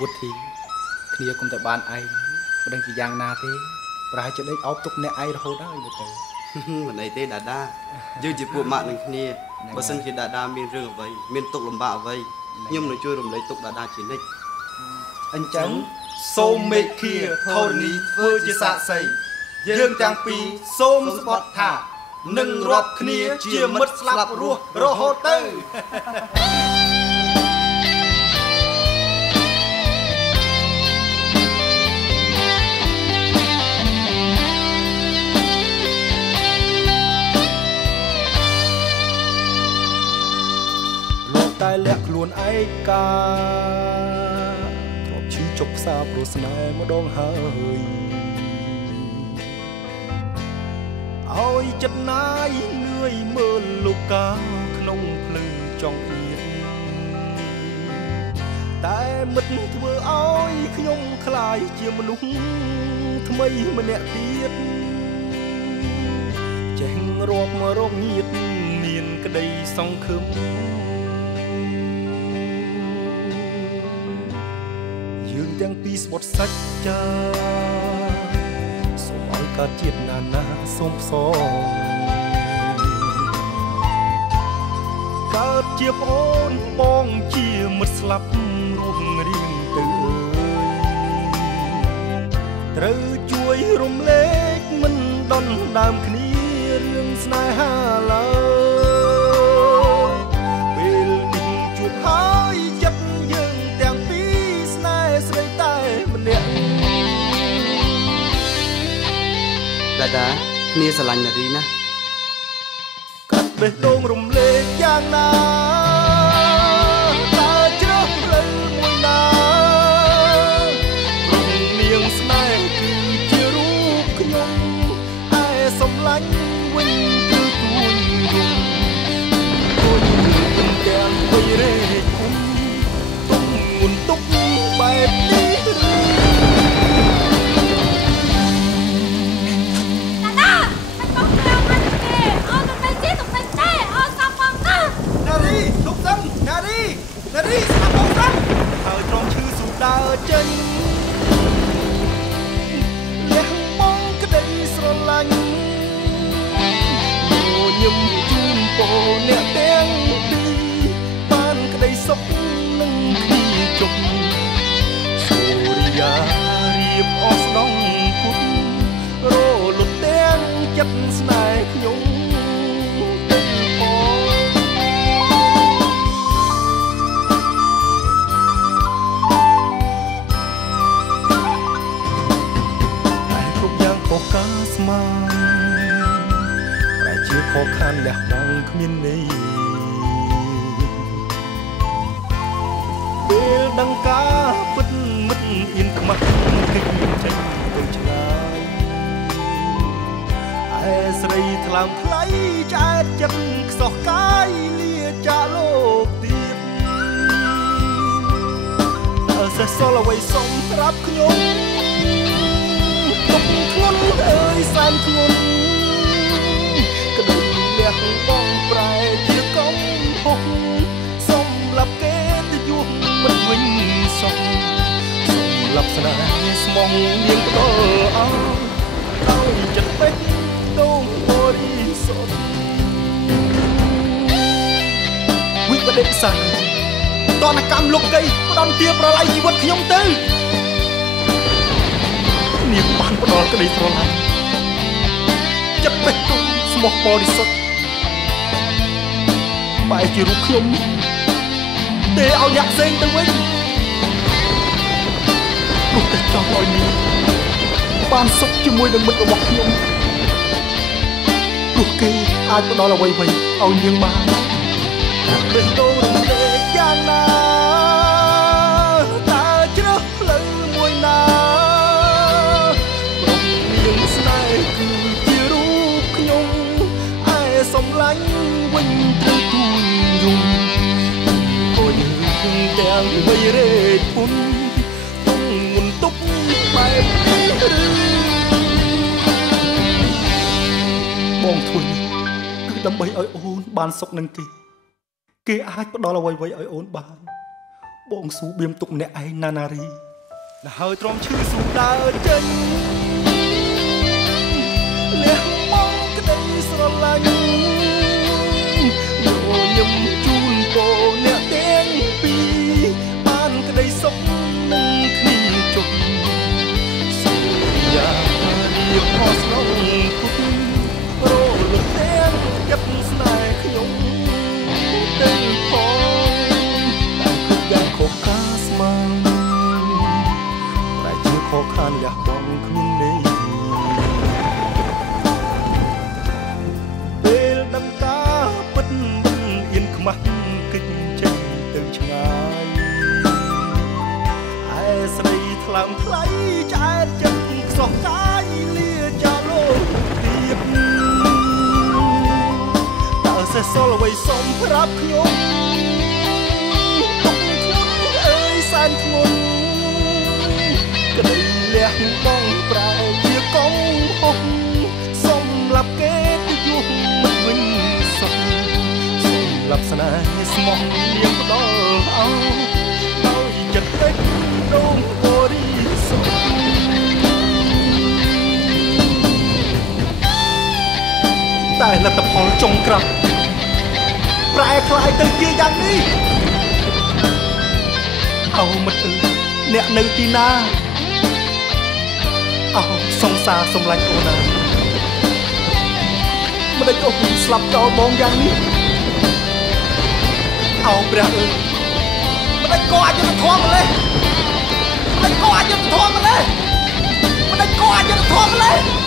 វុធីគ្នាគុំតែបានឯងមិនដឹងជាយ៉ាងណាទេប្រហែលជាដេកអោបទុកអ្នកឯងរហូតហើយមើលទៅមិនអីទេដាដាយើងជាពួកម៉ាក់នឹងគ្នាបើសិនជាដាដាមានរឿងអ្វីមានទុកលំបាកអ្វីខ្ញុំនឹងជួយរំលែកទុកដាដាជានិច្ចអញ្ចឹងសូមមេឃាធរណីធ្វើជាសាក្សីយើងទាំងពីរសូមស្បត់ថានឹងរាប់គ្នាជាមិត្តស្លាប់រស់រហូតទៅតែលាក់ខ្លួនឯកាធ្លាប់ឈឺចុកផ្សារព្រោះស្នេហ៍ម្ដងហើយឲ្យចិត្តណាយនឿយមើលលោកកាក្នុងភ្លឺចង់អៀតតែមិត្តធ្វើឲ្យខ្ញុំខ្លាយជាមនុស្សថ្មីម្នាក់ទៀតចេះរាប់រកញៀតមានក្តីសង្ឃឹមយើងទាំងពីរស្បត់សាច់ចាសូមឲ្យកើតជាតិណានាសូមផ្សងកើតជាប្អូនបងជាមិត្តស្លាប់រួមរៀងទៅត្រូវជួយរំលែកមិនដន់ដើមគ្នារឿងស្នេហាឡើយពេលនេះជួបហើយចិត្តយើងទាំងពីរស្នេហ៍ស្រីតែម្នាក់ដាដាគ្នាស្រឡាញ់នារីណាកាត់បេះដូងរំលែកយ៉ាងណាតើជ្រើសផ្លូវមួយណាព្រមនាងស្នេហ៍គឺជារូបខ្ញុំតែសំឡាញ់វិញគឺទួញយំទួញទាំងបីរេកគុំទុំងុនទុកបែបនេះនារីស្ដាប់បងស្ដាប់ហើយត្រង់ឈឺស៊ូដើរចេញលះបង់ក្តីស្រឡាញ់ញញឹមជូនពរអ្នកទាំងពីរបានក្តីសុខនឹងគ្នាជុំសូរិយារៀបអស់ស្ដងពុតរលត់ទាំងចិត្តស្នេហ៍ខ្ញុំកាស្មានប្រែជាខកខានលះបង់គ្មានន័យពេលដឹងការពិតមិត្តអៀនខ្មាស់គេចេញទៅឆ្ងាយឯស្រីថ្លើមថ្លៃឆ្អែតចិត្តខ្សោះកាយលាចាលោកទៀតតើសេះសល់អ្វីសុំប្រាប់ខ្ញុំទុកធ្ងន់អើយសែនធ្ងន់ក្តីលះបង់ប្រែជាកំហុសសម្រាប់គេទៅយំមិនវិញសោះសម្រាប់ស្នេហ៍ស្មងនាងផ្ដោឲ្យចិត្តពេកដូងបរិសុទ្ធវិបដិសាតនកម្មលោកីផ្ដំទាប្រឡាយជីវិតខ្ញុំទៅនាងបានផ្ដល់ក្តីស្រឡាញ់ចិត្តបេះដូងស្មោះបរិសុទ្ធបែរជារូបខ្ញុំទេឲ្យអ្នកផ្សេងទៅវិញនោះតែចង់ឲ្យនាងបានសុខជាមួយនឹងមិត្តរបស់ខ្ញុំព្រោះគេអាចផ្ដល់អ្វីៗឲ្យនាងបានបេះដូងរំលែកយ៉ាងណាតើជ្រើសផ្លូវមួយណាគឺជារូបខ្ញុំឯសំឡាញ់វិញទៅទួញយំអូនទាំងបីរេតពុនទុំងុនទុកបែបបងធ្វើនេះគឺដើម្បីឲ្យអូនបានសុខនឹងគេអាចផ្ដល់អ្វីៗឲ្យអូនបាន បងស៊ូបៀមទុកអ្នកឯងណានារីណាហើយទ្រាំឈឺស៊ូដើរចេញលះបងក្តីស្រឡាញ់យកញឹមជូនពរអ្នកទាំងពីរបានក្តីសុខនឹងគ្នាជុំសូមយ៉ារៀបអស់ស្នងគុំរលត់ទាំងចិត្តស្នេហ៍ខ្ញុំទាំងផងតែគឺយ៉ាងខុសការស្មានតែជាខកខានលះបង់គ្មានន័យពេលដឹងតាពិតមិនអៀនខ្មាស់កិច្ចចេញទៅឆ្ងាយឯស្រីថ្លើមថ្លៃឆ្អែតចិត្តខ្សោះកាយលាចាលោកទៀតតើសេះសល់អ្វីសុំប្រាប់ខ្ញុំទុកខ្លួនអើយសែនធ្ងន់ក្តីលះបងប្រែជាកងហុកសម្រាប់គេទៅយុះមិនវិញសុខសម្រាប់ស្នេហ៍ស្មោះនាងផ្ដល់ឲ្យចិត្តពេកដូងបរិសុទ្ធតែលទ្ធផលចុងក្រោយប្រែคล้ายទៅជាយ៉ាងនេះអោមិត្តអ្នកនៅទីណាអោសង្សារសម្លាញ់អូនណាមិនដេចអូនស្លាប់ចោលបងយ៉ាងនេះអោព្រះអើយមិនដេចក៏អយុធធម៌ម្លេះមិនដេចក៏អយុធធម៌ម្លេះមិនដេចក៏អយុធធម៌ម្លេះ